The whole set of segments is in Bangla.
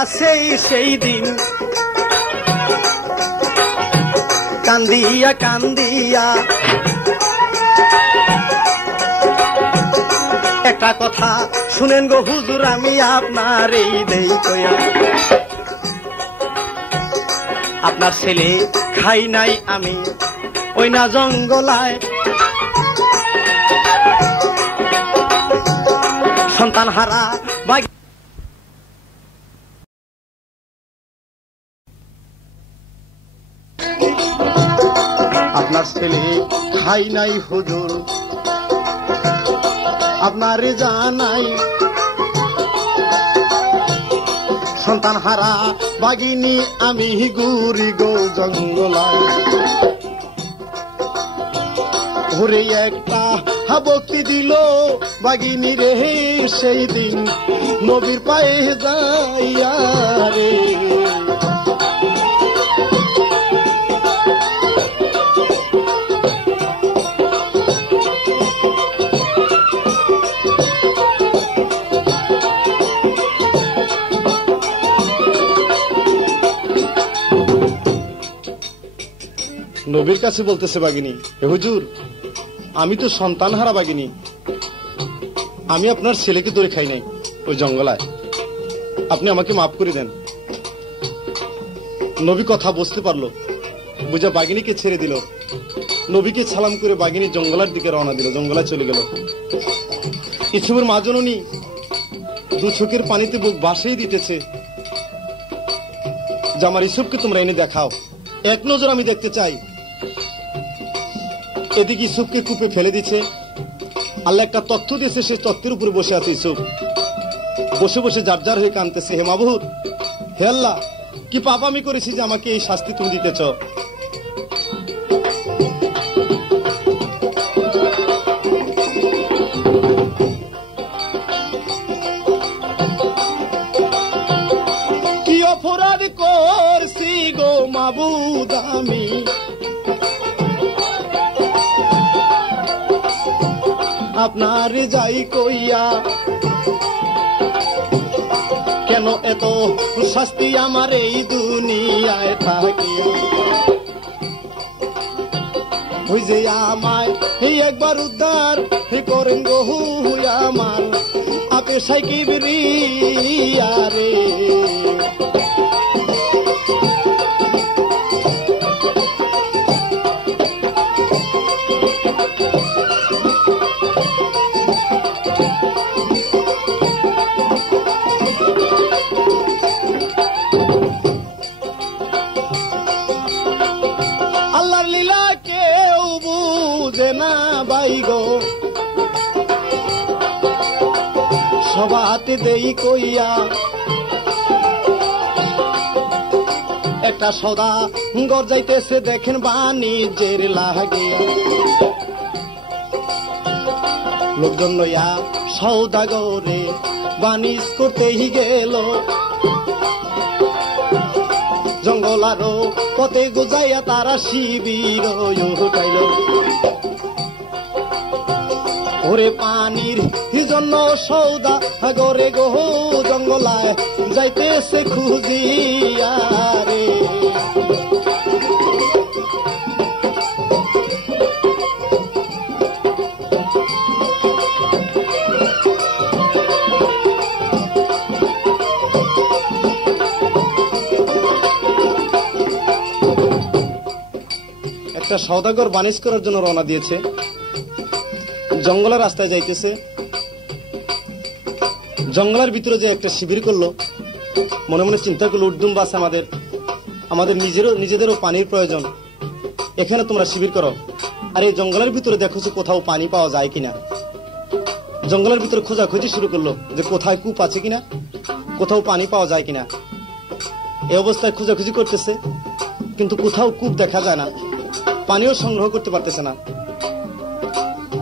কাছেই সেই দিন কান্দিয়া কান্দিয়া একটা কথা শুনেন গো হুজুর, আমি আপনার এই দেই কইয়া, আপনার ছেলে খাই নাই আমি ওই না জঙ্গলায়, সন্তান হারা বাগি আপনার ছেলে খাই নাই হুজুর, আপনার জানাই সন্তান হারা বাগিনী আমি গুরি গো জঙ্গলায়। ঘুরে একটা হাবকি দিল বাগিনী রে সেই দিন নবীর পায়ে যাইয়া রে। নবীর কাছে বলতেছে বাগিনী, হে হুজুর, আমি তো সন্তান হারা বাগিনী, আমি আপনার ছেলেকে ধরে খাই নাই ওই জঙ্গলায়, আপনি আমাকে মাফ করে দেন। নবী কথা বুঝতে পারলো, বুঝা বাগিনীকে ছেড়ে দিল, নবীকে সালাম করে বাগিনী জঙ্গলার দিকে রওনা দিল, জঙ্গলায় চলে গেল। ইসুফের মা জননী দু চোখের পানিতে বুক ভাসিয়ে দিতেছে যে আমার ইসুফকে তোমরা এনে দেখাও, এক নজর আমি দেখতে চাই। এদিকে ইসুফকে কূপে ফেলে দিচ্ছে, আল্লাহ একটা তথ্য দিয়েছে, সে তথ্যের উপরে বসে আছে ইসুফ, বসে বসে যার যার হয়ে কাঁদতেছে, হে মাবুদ, হে আল্লাহ, কি পাপ আমি করেছি যে আমাকে এই শাস্তি তুমি দিতেছ? কি অপরাধ করছি গো মাবুদ আমি, আপনার যাই কইয়া, কেন এত শাস্তি আমার এই দুনিয়ায় থাকিয়া? ওই যে আমায় একবার উদ্ধার করেন গো আমার আপে সাইকিব রিয়া রে। সবাতে দেই কইয়া একটা সদা গর্জাইতেছে, দেখেন বাণিজ্যের লাগিয়া, লোকজন লইয়া সৌদাগরে বাণিজ্য করতেই গেল, জঙ্গল আরো পথে গুজাইয়া তারা শিবির উঠাইল। ওরে পানির জন্য সৌদা গরে গো জঙ্গলায় যাইতেছে খুঁজিয়া রে। একটা সওদাগর বাণিজ্য করার জন্য রওনা দিয়েছে, জঙ্গলের রাস্তায় যাইতেছে, জঙ্গলের ভিতরে যে একটা শিবির করলো, মনে মনে চিন্তা করলো, উদ্যম বাস আমাদের নিজেদেরও পানির প্রয়োজন, এখানে তোমরা শিবির করো, আর এই জঙ্গলের ভিতরে দেখো যে কোথাও পানি পাওয়া যায় কিনা। জঙ্গলের ভিতরে খোঁজাখুঁজি শুরু করলো যে কোথায় কূপ আছে কিনা, কোথাও পানি পাওয়া যায় কিনা। এই অবস্থায় খোঁজাখুঁজি করতেছে, কিন্তু কোথাও কূপ দেখা যায় না, পানিও সংগ্রহ করতে পারতেছে না।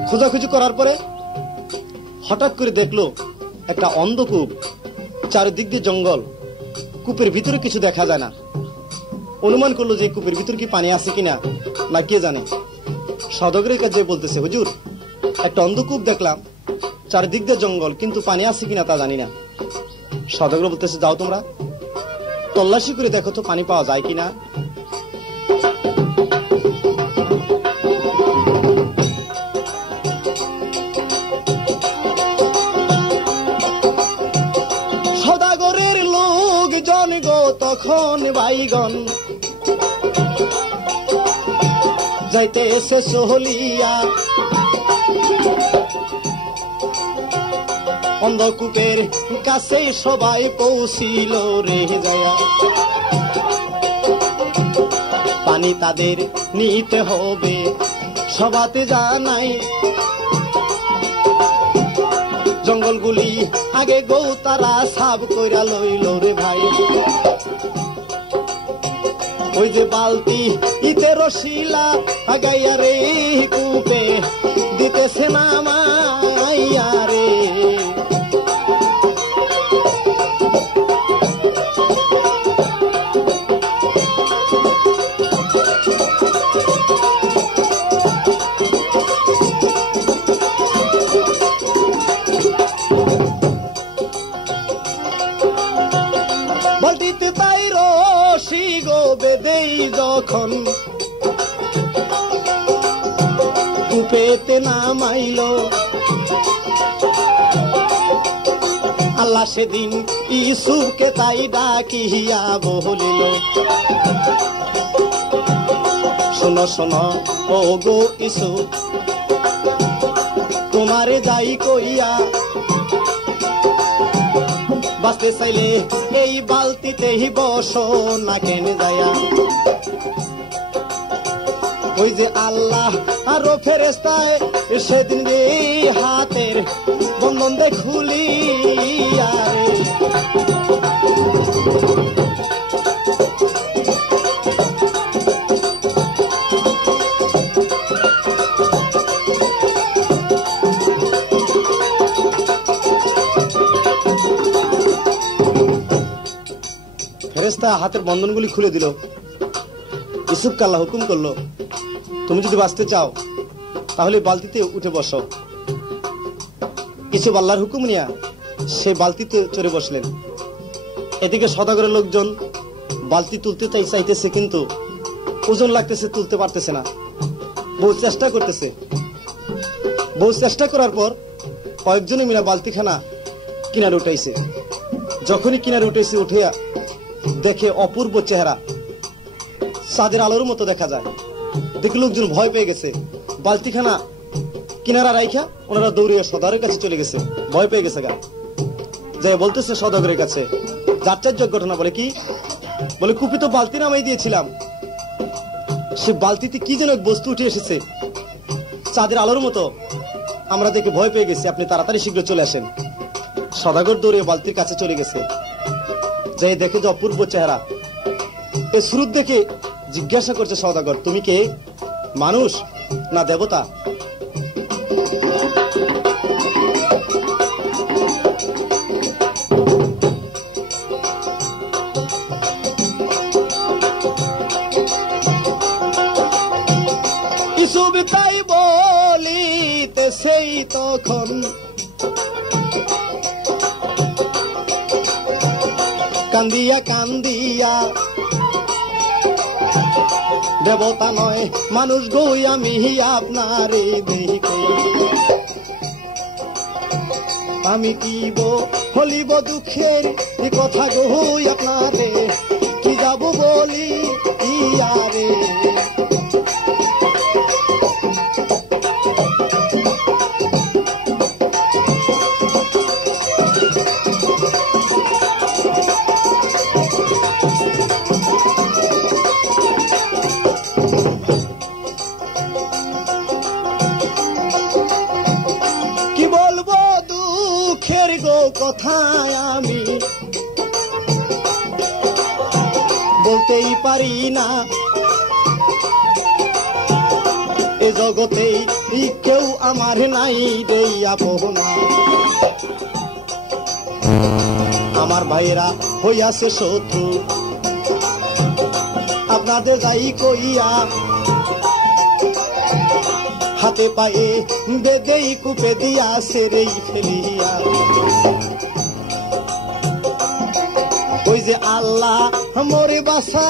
খোঁজাখুঁজি করার পরে হঠাৎ করে দেখলো একটা অন্ধকূপ, চারিদিক দিয়ে জঙ্গল, কূপের ভিতরে কিছু দেখা যায় না। অনুমান করলো যে কূপের ভিতরে কি পানি আছে কিনা, না কে জানে। সওদাগরের কাছে বলতেছে, হুজুর, একটা অন্ধকূপ দেখলাম, চারিদিক দিয়ে জঙ্গল, কিন্তু পানি আছে কিনা তা জানি না। সওদাগর বলতেছে, যাও তোমরা তল্লাশি করে দেখো তো পানি পাওয়া যায় কিনা। সদাগরের লোকজন গো তখন ভাইগণ যাইতেছে চলিয়া, অন্ধকূপের কাছে সবাই পৌঁছিল রে যায়া। পানি তাদের নিতে হবে সবাতে জানাই, জঙ্গলগুলি আগে গো তারা সাব কইরা লইল রে ভাই। ওই যে বালতি ইতে রসিলা আগাইয়া রে কূপে দিতেছে না মাইয়া রে। বালতিতে তাই রশি গো বেদেই যখন কূপেতে নামাইল, আল্লাহ সেদিন ইউসুফকে তাই ডাকিয়া বলিল, শোনো শোনো ও গো ইউসুফ, তোমারে যাই কইয়া বাঁচতে চাইলে এই বালতিতেই বসো না কেন যায়া। ওই যে আল্লাহ আরো ফেরেশতায় সেদিন রে হাতের বন্ধন দে খুলিয়া রে। ফেরেশতা হাতের বন্ধনগুলি খুলে দিল। ইউসুফকে আল্লাহ হুকুম করলো, তুমি যদি বাঁচতে চাও তাহলে বালতিতে উঠে বসো। কিছু আল্লাহর হুকুম নিয়া সে বালতিতে চড়ে বসলেন। এদিকে সদাগরের লোকজন বালতি তুলতে চাইতেছে, কিন্তু ওজন লাগতেছে, তুলতে পারতেছে না। বহু চেষ্টা করতেছে। বহু চেষ্টা করার পর কয়েকজনে মিলে বালতিখানা কিনারে উঠাইছে। যখনই কিনারে উঠেছে, উঠিয়া দেখে অপূর্ব চেহারা, চাঁদের আলোর মতো দেখা যায়। দেখে লোকজন ভয় পেয়ে গেছে। বালতিখানা কিনারা রাইখা ওনারা দৌড়িয়ে সদাগরের কাছে চলে গেছে, ভয় পেয়ে গেছে গা। যাই বলতেছে সদাগরের কাছে, আশ্চর্য ঘটনা। বলে কি? বলে কূপে তো বালতি নামাই দিয়েছিলাম, সে বালতিতে কি যেন এক বস্তু উঠে এসেছে চাঁদের আলোর মতো, আমরা দেখে ভয় পেয়ে গেছি, আপনি তাড়াতাড়ি শীঘ্র চলে আসেন। সদাগর দৌড়ে বালতির কাছে চলে গেছে। যাই দেখে যে অপূর্ব চেহারা। এই স্রোত দেখে জিজ্ঞাসা করছে সদাগর, তুমি কে? মানুষ না দেবতা? ইউসুফ তাই বলিতে সেই তখন কান্দিয়া কান্দিয়া, দেবতা নয় মানুষ গো আমি আপনারে দেখি, আমি কিব হলিব দুঃখের কথা গো আপনারে কি যাব বলি ইয়ারে। কথায় আমি বলতেই পারি না, এ জগতে কেউ আমার নাই দেই আপনা। আমার ভাইয়েরা হইয়াছে শত্রু, আপনাদের যাই কইয়া হাতে পায়ে বেদেই কূপে দিয়া সেরেই ফেলিয়া। ওই যে আল্লাহ মোরে বাসা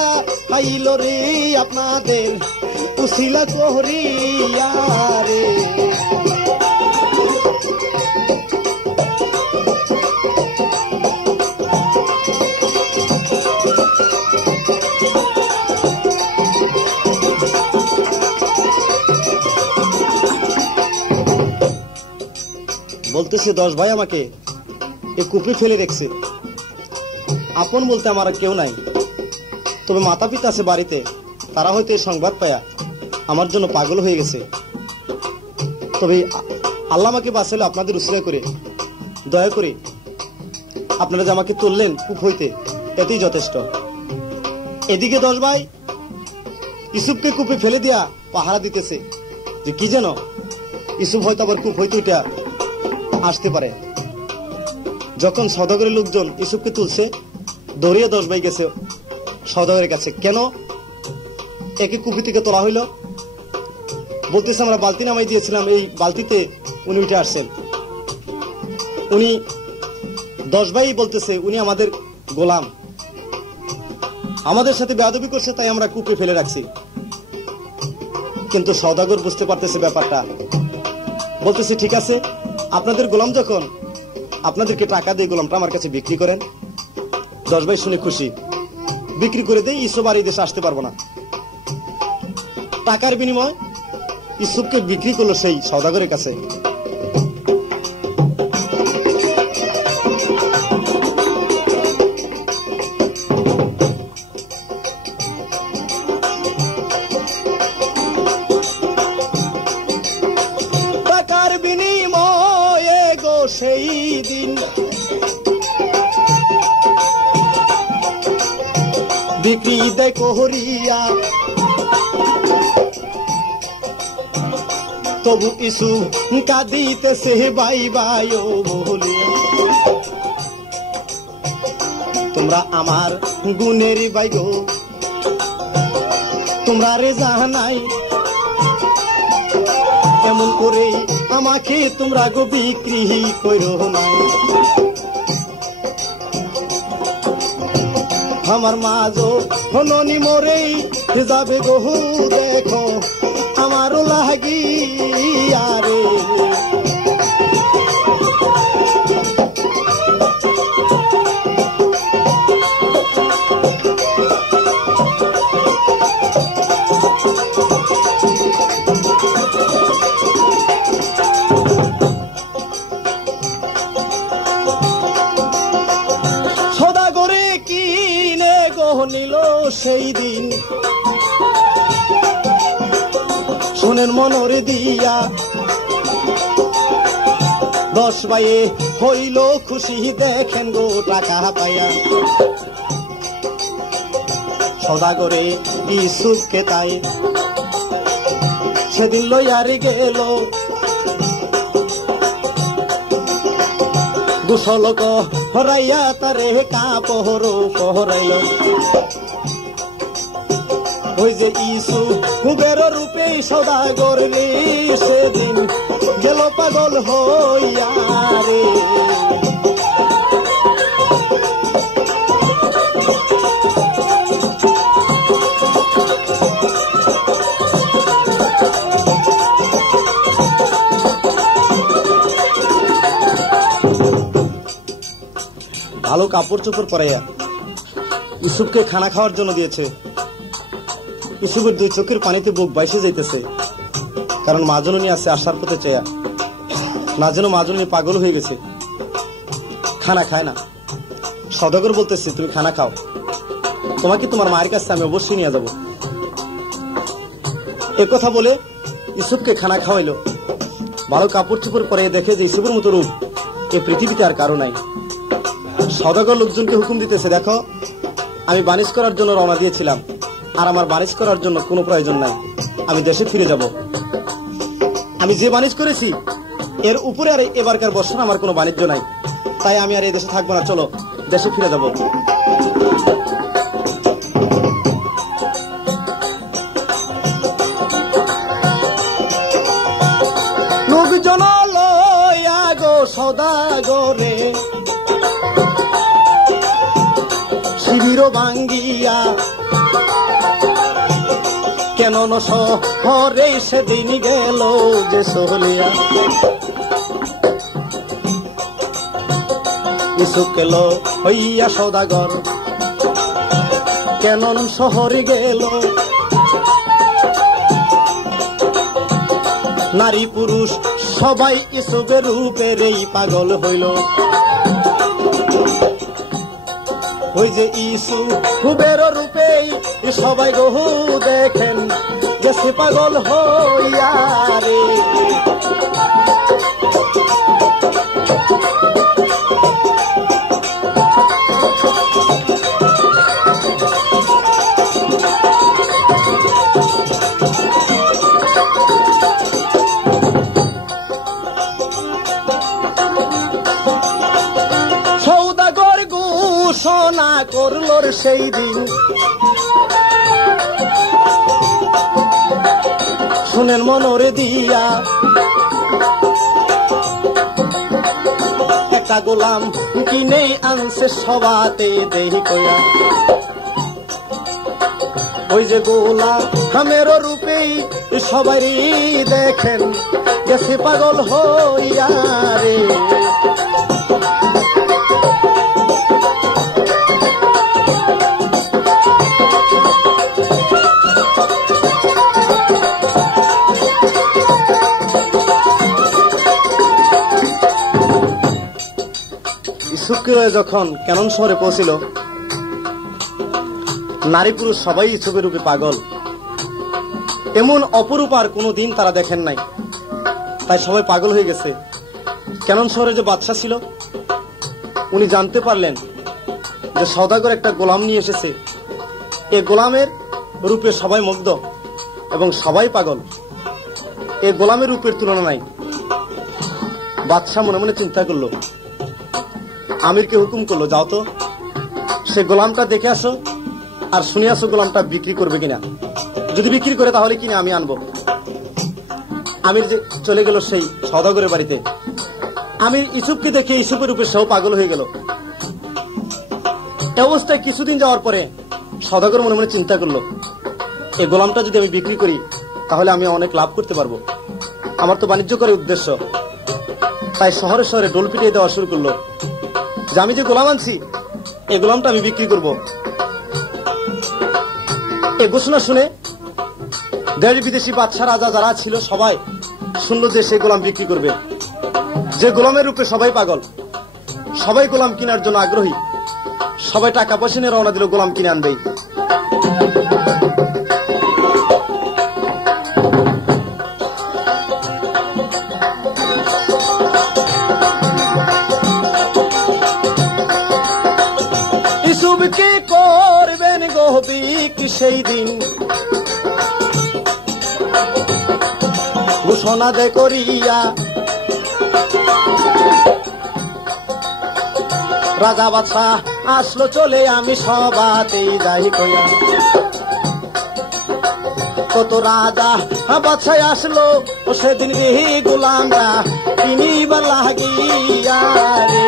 আইল রে আপনাদের উসিলা করিয়া রে। বলতেছে 10 ভাই আমাকে এই কূপে ফেলে রেখেছে। আপন বলতে আমার কেউ নাই, তবে মাতা পিতা আছে বাড়িতে, তারা হয়তো এই সংবাদ পায়া আমার জন্য পাগল হয়ে গেছে। তবে আল্লাহ আমাকে বাঁচালে আপনাদের উসিলা করে, দয়া করে আপনারা যে আমাকে তুললেন কূপ হইতে, এতেই যথেষ্ট। এদিকে 10 ভাই ইউসুফকে কূপে ফেলে দিয়া পাহারা দিতেছে যে কি যেন ইউসুফ হয়তো আবার কূপ হইতে উঠা আসতে পারে। যখন সওদাগরের লোকজন ইউসুফকে তুলছে, দৌড়িয়ে 10 ভাই গেছে সওদাগরের কাছে। কেন একে কূপি থেকে তোলা হইল? বলতেছে আমরা বালতি নামাই দিয়েছিলাম, এই বালতিতে উনি উঠে আসছেন। উনি 10 ভাই বলতেছে উনি আমাদের গোলাম, আমাদের সাথে বেয়াদবি করছে, তাই আমরা কূপে ফেলে রাখছি। কিন্তু সওদাগর বুঝতে পারতেছে ব্যাপারটা, বলতেছে ঠিক আছে, আপনাদের গোলাম যখন, আপনাদেরকে টাকা দিয়ে গোলামটা আমার কাছে বিক্রি করেন। 10 ভাই শুনে খুশি, বিক্রি করে দেয়। ইউসুফ আর এই দেশে আসতে পারবো না। টাকার বিনিময় ইউসুফকে বিক্রি করলো সেই সওদাগরের কাছে। টাকার বিনিময়ে গো সেই দিন বিক্রি দেয় করিয়া, তবু ইসুফ কাঁদিতেছে বাই বাই ও বলিয়া। তোমরা আমার গুণের বাই গো, তোমরা রে জানাই এমন করে আমাকে তোমরা গো বিক্রি করো নাই। আমার মাঝো হননি মরেই যাবে গহু, দেখো আমারও লাগিয়া রে। সওদাগরে কিনে গো নিল সেই দিন, শোনেন মনরে দিয়া। 10 ভাইয়ে হইল খুশি, দেখেন গো টাকা পাইয়া। সওদাগরে ইউসুফকে তাই সেদিন লইয়ারে গেল, গোসলক হরাইয়া তারে কাপড় পহরাইল। ওই যে ইউসুফের রূপে সওদাগর রে সেদিন গেল পাগল হইয়া রে। ভালো কাপড় চোপড় পরাইয়া ইউসুফকে খানা খাওয়ার জন্য দিয়েছে। ইউসুফের 2 চোখের পানিতে বুক বাইসে যাইতেছে, কারণ মাজননী আছে আসার পথে চেয়া, না যেন মাজননী পাগল হয়ে গেছে, খানা খায় না। সওদাগর বলতেছে তুমি খানা খাও, তোমাকে তোমার মায়ের কাছে আমি অবশ্যই নিয়ে যাব। একথা বলে ইউসুফকে খানা খাওয়াইলো। ভালো কাপড় চোপড় পরে দেখে যে ইউসুফের মতো রূপ এই পৃথিবীতে আর কারো নাই। সওদাগর লোকজনকে হুকুম দিতেছে, দেখো আমি বাণিজ্য করার জন্য রওনা দিয়েছিলাম, আর আমার বাণিজ্য করার জন্য কোনো প্রয়োজন নাই, আমি দেশে ফিরে যাব। আমি যে বাণিজ্য করেছি এর উপরে আর এবারকার বছর আমার কোনো বাণিজ্য নাই, তাই আমি আর এই দেশে থাকবো না, চলো দেশে ফিরে যাব। লোকজন লইয়া গো সওদাগরে মন্দির ভাঙ্গিয়া কেন শহরে সেদিন গেল যে চলিয়া ইসুক গেল হইয়া সদাগর কেন শহরে গেল নারী পুরুষ সবাই ইসুবের রূপের এই পাগল হইল ওই যে ইসুবের রূপে সবাই গহু দেখেন গেছে পাগল হইয়া রে ঘোষণা করলোর সেই দিন শুনেন মনরে দিয়া একটা গোলাম কিনে আনছে সবাতে দেহি কয়া ওই যে গোলামের রূপেই সবাই দেখেন গেছে পাগল হইয়া রে যখন ক্যানন শহরে পৌঁছিল নারী পুরুষ সবাই ইসুফের রূপে পাগল এমন অপরূপ আর কোনদিন তারা দেখেন নাই তাই সবাই পাগল হয়ে গেছে ক্যানন শহরে যে বাদশা ছিল উনি জানতে পারলেন যে সওদাগর একটা গোলাম নিয়ে এসেছে এই গোলামের রূপে সবাই মুগ্ধ এবং সবাই পাগল এই গোলামের রূপের তুলনা নাই বাদশা মনে মনে চিন্তা করলো আমিরকে হুকুম করলো যাও তো সে গোলামটা দেখে আসো আর শুনে আসো গোলামটা বিক্রি করবে কিনা যদি বিক্রি করে তাহলে কিনা আমি আনবো আমির যে চলে গেল সেই সওদাগরের বাড়িতে আমির ইসুফকে দেখে ইসুফের রূপে সেও পাগল হয়ে গেল এই অবস্থায় কিছুদিন যাওয়ার পরে সওদাগর মনে মনে চিন্তা করলো এই গোলামটা যদি আমি বিক্রি করি তাহলে আমি অনেক লাভ করতে পারবো আমার তো বাণিজ্য করার উদ্দেশ্য তাই শহরে শহরে ডোল পিটিয়ে দেওয়া শুরু করলো যে আমি যে গোলাম আনছি এই গোলামটা আমি বিক্রি করব এই ঘোষণা শুনে দেশ বিদেশি বাদশা রাজা যারা ছিল সবাই শুনলো যে সেই গোলাম বিক্রি করবে যে গোলামের রূপে সবাই পাগল সবাই গোলাম কেনার জন্য আগ্রহী সবাই টাকা পয়সা নিয়ে রওনা দিল গোলাম কিনে আনবেই ইসুফকে করবেন গোবিক সেই দিন ঘোষণা দে করিয়া রাজা বাদশা আসলো চলে আমি সবাতেই যাই কইয়া কত রাজা বাদশায় আসলো ও সেদিন রে গোলামরা কিনিবার লাগিয়া রে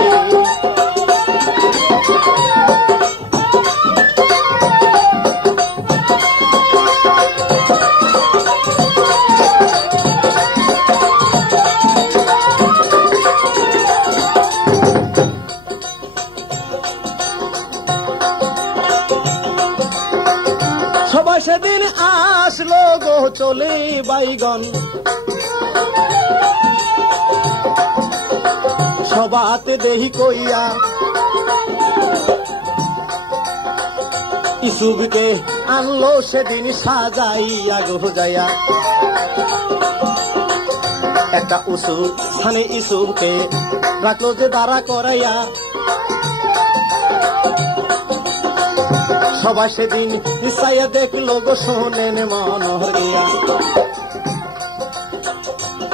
সবাই সেদিন আসলো গো চলে বাইগন সবাতে দেহি কইয়া ইসুফকে আনলো সেদিন সাজাইয়া গো যাইয়া একটা উঁচু স্থানে ইসুফকে রাখলো যে দাঁড়া করাইয়া সবাই সেদিন ইসাইয়া দেখলো গো শোনেন মনোহর গিয়া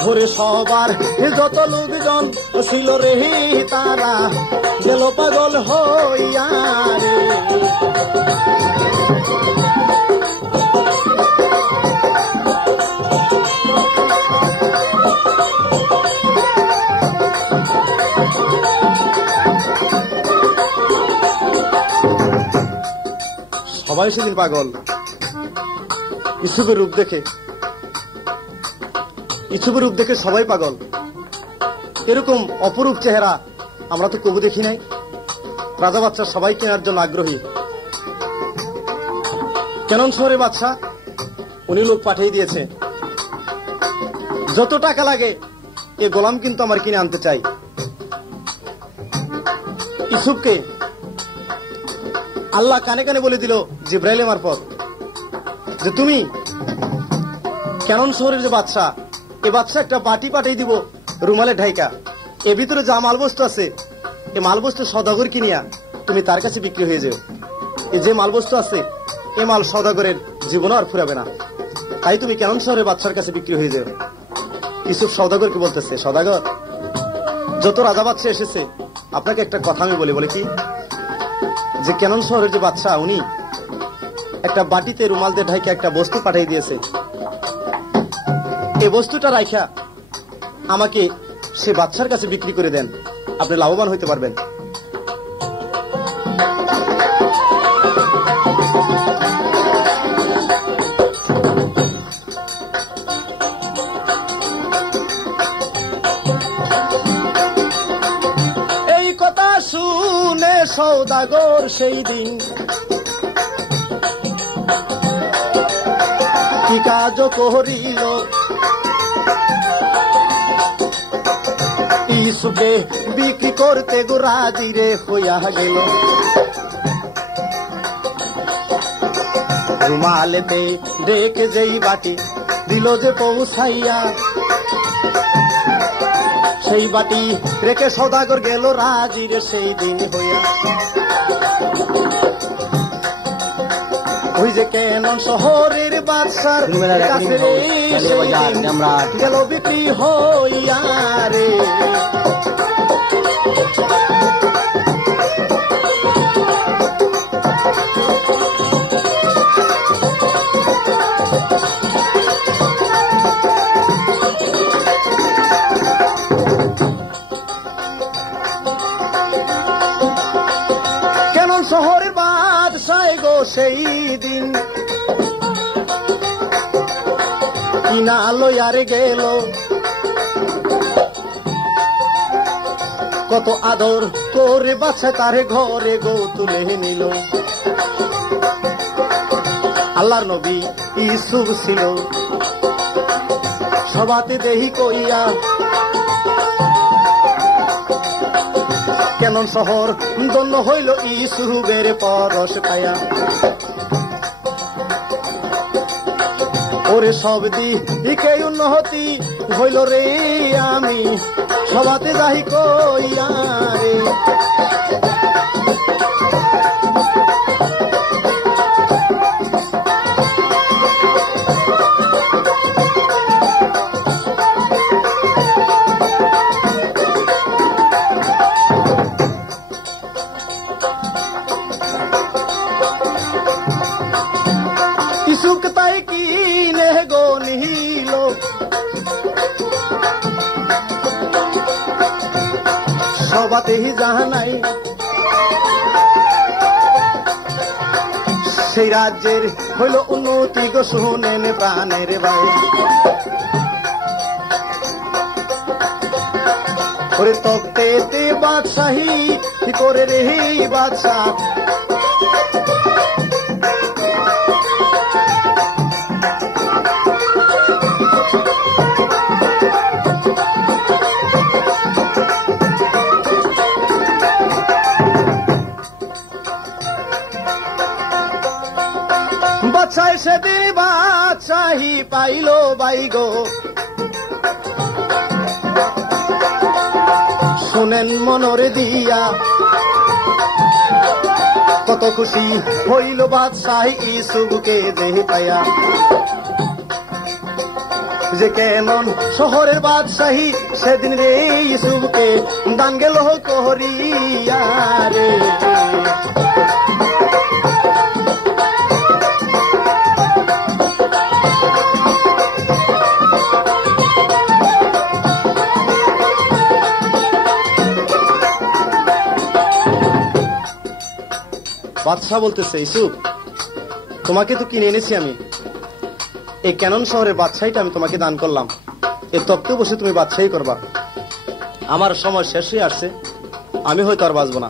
ঘুরে সবার যত লোকজন ছিল রে তারা গেল পাগল হইয়া রে সবাই সেদিন পাগল ইউসুফের রূপ দেখে। ইউসুফের রূপ দেখে সবাই পাগল। এরকম অপরূপ চেহারা আমরা তো কবু দেখি নাই। রাজা বাদশা সবাই কেনার জন্য আগ্রহী। কেনন শহরে বাদশা উনি লোক পাঠিয়ে দিয়েছে, যত টাকা লাগে এ গোলাম কিন্তু আমার কিনে আনতে চাই। ইউসুফকে আল্লাহ কানে কানে বলে দিল জিব্রাইলের মারফত যে তুমি কেনন শহরের যে বাদশা, এ বাদশা একটা বাটি পাঠিয়ে দিব রুমালে ঢাইকা, এর ভিতরে যা মালবস্তু আছে এ মালবস্তু সওদাগর কিনিয়া তুমি তার কাছে বিক্রি হয়ে যাও। এই যে মালবস্তু আছে এ মাল সওদাগরের জীবনও আর ফুরাবে না, তাই তুমি কেনন শহরের বাদশার কাছে বিক্রি হয়ে যাও। ইউসুফ সওদাগরকে বলতেছে, সওদাগর যত রাজা বাদশা এসেছে আপনাকে একটা কথা আমি বলি। বলে কি? যে কেনন শহরের যে বাদশা উনি একটা বাটিতে রুমাল দিয়ে ঢাইকা একটা বস্তু পাঠিয়ে দিয়েছে, এই বস্তুটা রাইখা আমাকে সে বাদশার কাছে বিক্রি করে দেন, আপনি লাভবান হইতে পারবেন। এই কথা শুনে সওদাগর সেই দিন কি কাজ করিল, ইউসুফকে বিক্রি করতে রাজি রে হইয়া গেল। রুমালেতে ডেকে যেই বাটি দিল যে পৌঁছাইয়া, সেই বাটি রেখে সওদাগর গেল রাজি রে সেই দিন হইয়া। ওই যে কেনন শহরের বাদশার কাছে গেল বিক্রি হইয়া রে। কেনন শহরের বাদশাহ গো সেই দিন কিনা লইয়ারে গেল, কত আদর করে বাচ্চা তারে ঘরে গো তুলে নিল। আল্লাহর নবী ইউসুফ ছিল সবাতে দেহি কইয়া, কেমন শহর দন্য হইল ইউসুফের পরশ পায়া। ওরে সব দিকে উন্নতি হইল রে, আমি সবাতে যাই কইয়া রে। ইউসুফকে তাই কিনে গো নিল, সবাতেই জানাই সেই রাজ্যের হইল উন্নতি গো শুনেন প্রাণের ভাই। ওরে তপ্তেতে বাদশাহী করে রে বাদশাহ, বাদশাহ সেদিন বাদশাহী পাইল বাই গো, শুনেন মনরে দিয়া কত খুশি হইল বাদশাহ ইউসুফকে দেহ পায়া। যে কেমন শহরের বাদশাহী সেদিন রে ইউসুফকে দান গেল করিয়া রে। বাদশাহ বলতেছে, ইউসুফ তোমাকে তো কিনে এনেছি আমি, এই ক্যানন শহরের বাদশাহীটা আমি তোমাকে দান করলাম, এর তত্ত্বে বসে তুমি বাদশাহী করবা। আমার সময় শেষ হয়ে আসছে, আমি হয়তো আর বাঁচব না।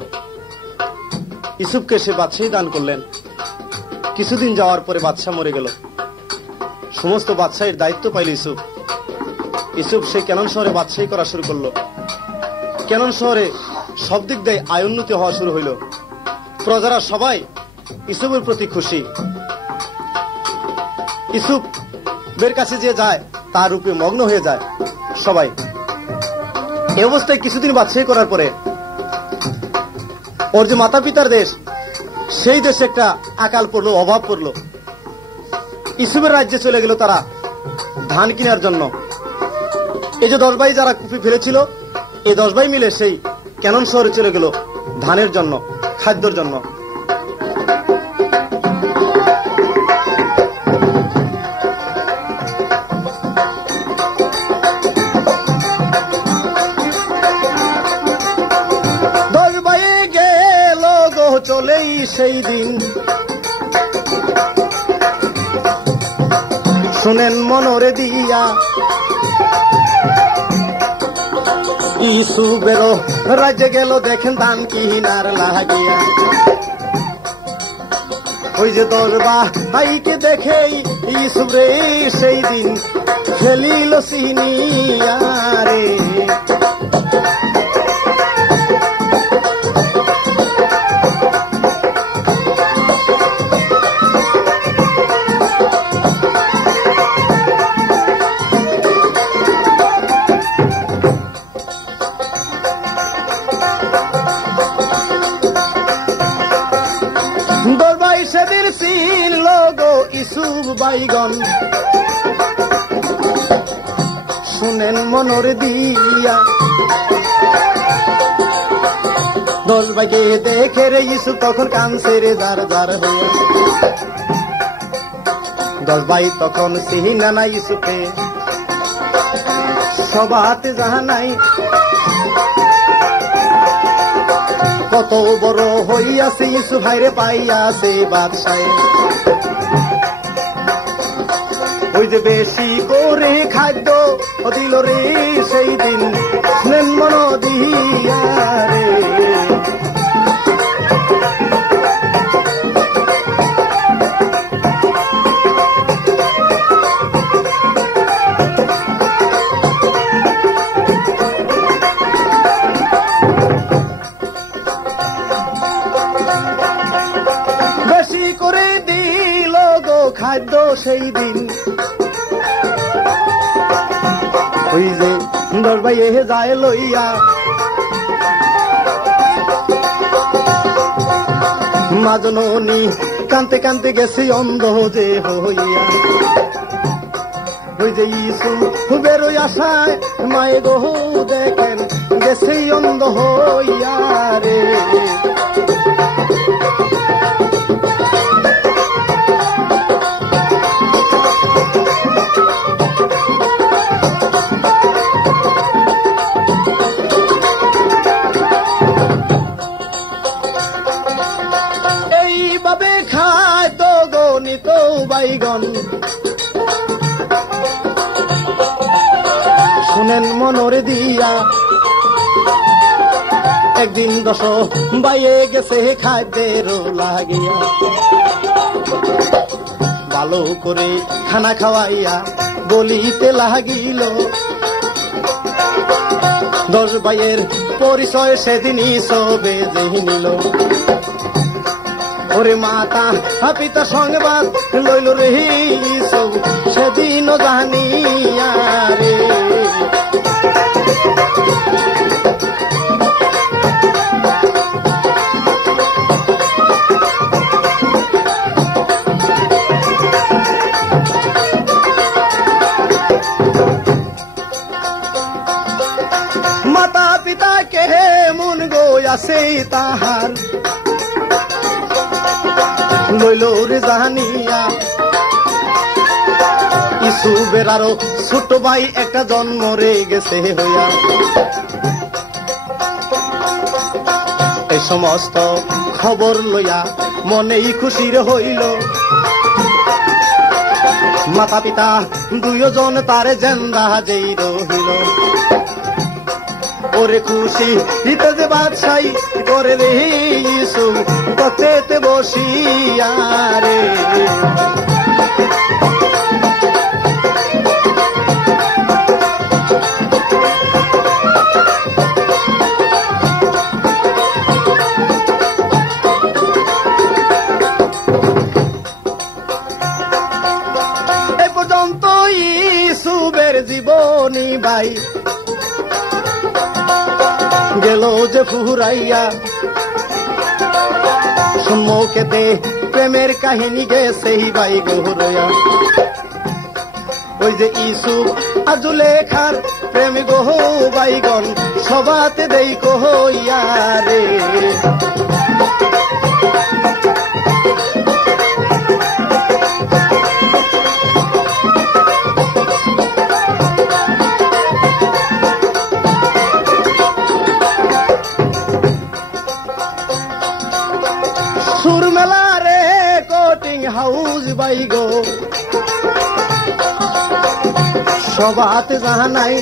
ইউসুফকে সে বাদশাহী দান করলেন। কিছুদিন যাওয়ার পরে বাদশাহ মরে গেল। সমস্ত বাদশাহীর দায়িত্ব পাইল ইউসুফ। ইউসুফ সেই ক্যানন শহরে বাদশাহী করা শুরু করলো। ক্যানন শহরে সব দিক দিয়ে আয় উন্নতি হওয়া শুরু হইল। প্রজারা সবাই ইউসুফের প্রতি খুশি। ইউসুফের কাছে যে যায় তার রূপে মগ্ন হয়ে যায় সবাই। এই অবস্থায় কিছুদিন বাদশাহী করার পরে ওর যে মাতা পিতার দেশ, সেই দেশে একটা আকাল পড়লো, অভাব পড়লো। ইউসুফের রাজ্যে চলে গেল তারা ধান কেনার জন্য। এই যে 10 ভাই যারা কুপি ফেলেছিল, এই 10 ভাই মিলে সেই ক্যানন শহরে চলে গেল ধানের জন্য, খাদ্যের জন্য। চলেই সেই দিন শুনেন মনরে দিয়া, ইসুবেরও রাজ্যে গেল দেখেন ধান কিনার লাগিয়া। ওই যে 10 ভাইকে দেখে ইসুব রে সেই দিন ফেলিল সিনিয়া রে। সেদিন চিনল গো ইসুফ বাইগন, শুনেন মনর দিয়া। 10 ভাইকে দেখে রে ইসুফ তখন কানছে রে জার জার হইয়া। 10 ভাই তখন চিনা নাই ইসুফে, সবাতে যাহা নাই কত বড় হইয়াছে ইসুফ ভাইরে পাইয়াছে বাদশাহে। ওই যে বেশি করে খাদ্য দিল রে সেই দিন নেন মন দিয়া রে। খাদ্য সেই দিন ওই যে 10 ভাই এ যায় লইয়া, মা জননী কানতে কানতে গেছে অন্ধ যে হইয়া। ওই যে ইসুফ বেরোয় আসায় মায়ে গো দেখেন গেছে অন্ধ হইয়া রে। বাইগন শুনেন মনরে দিয়া, একদিন 10 বাইয়ে গেছে খাদ্যের লাগিয়া। ভালো করে খানা খাওয়াইয়া বলিতে লাগিল, 10 ভাইয়ের পরিচয় সেদিনই সবে যেই নিল। ওরে মাতা পিতা সংবাদ লইল রে ইসুফ সেদিন জানিয়া রে। মাতা পিতা কে মন গো আছে তাহার লইল রে জানিয়া। ইসুফের আরো ছোট ভাই একটা জন্ম রে গেছে হইয়া। এই সমস্ত খবর লইয়া মনেই খুশির হইল, মাতা পিতা দুইজন তারে জেন্দা যেই রহিল ওরে খুশি দিতে যে বাদশাই করে রে ইউসুফ ততেতে বসিয়া রে এ পর্যন্ত ইউসুফের জীবনী ভাই গেল যে ফুরাইয়া সম্মুখেতে প্রেমের কাহিনী গেছে ভাই গহরয়া ওই যে ইউসুফ আর জুলেখার প্রেম গহ বাইগন সবাতে দেই কহইয়া রে সুরমেলা রে কোটিং হাউস বাইগো সবাতে জাহানাই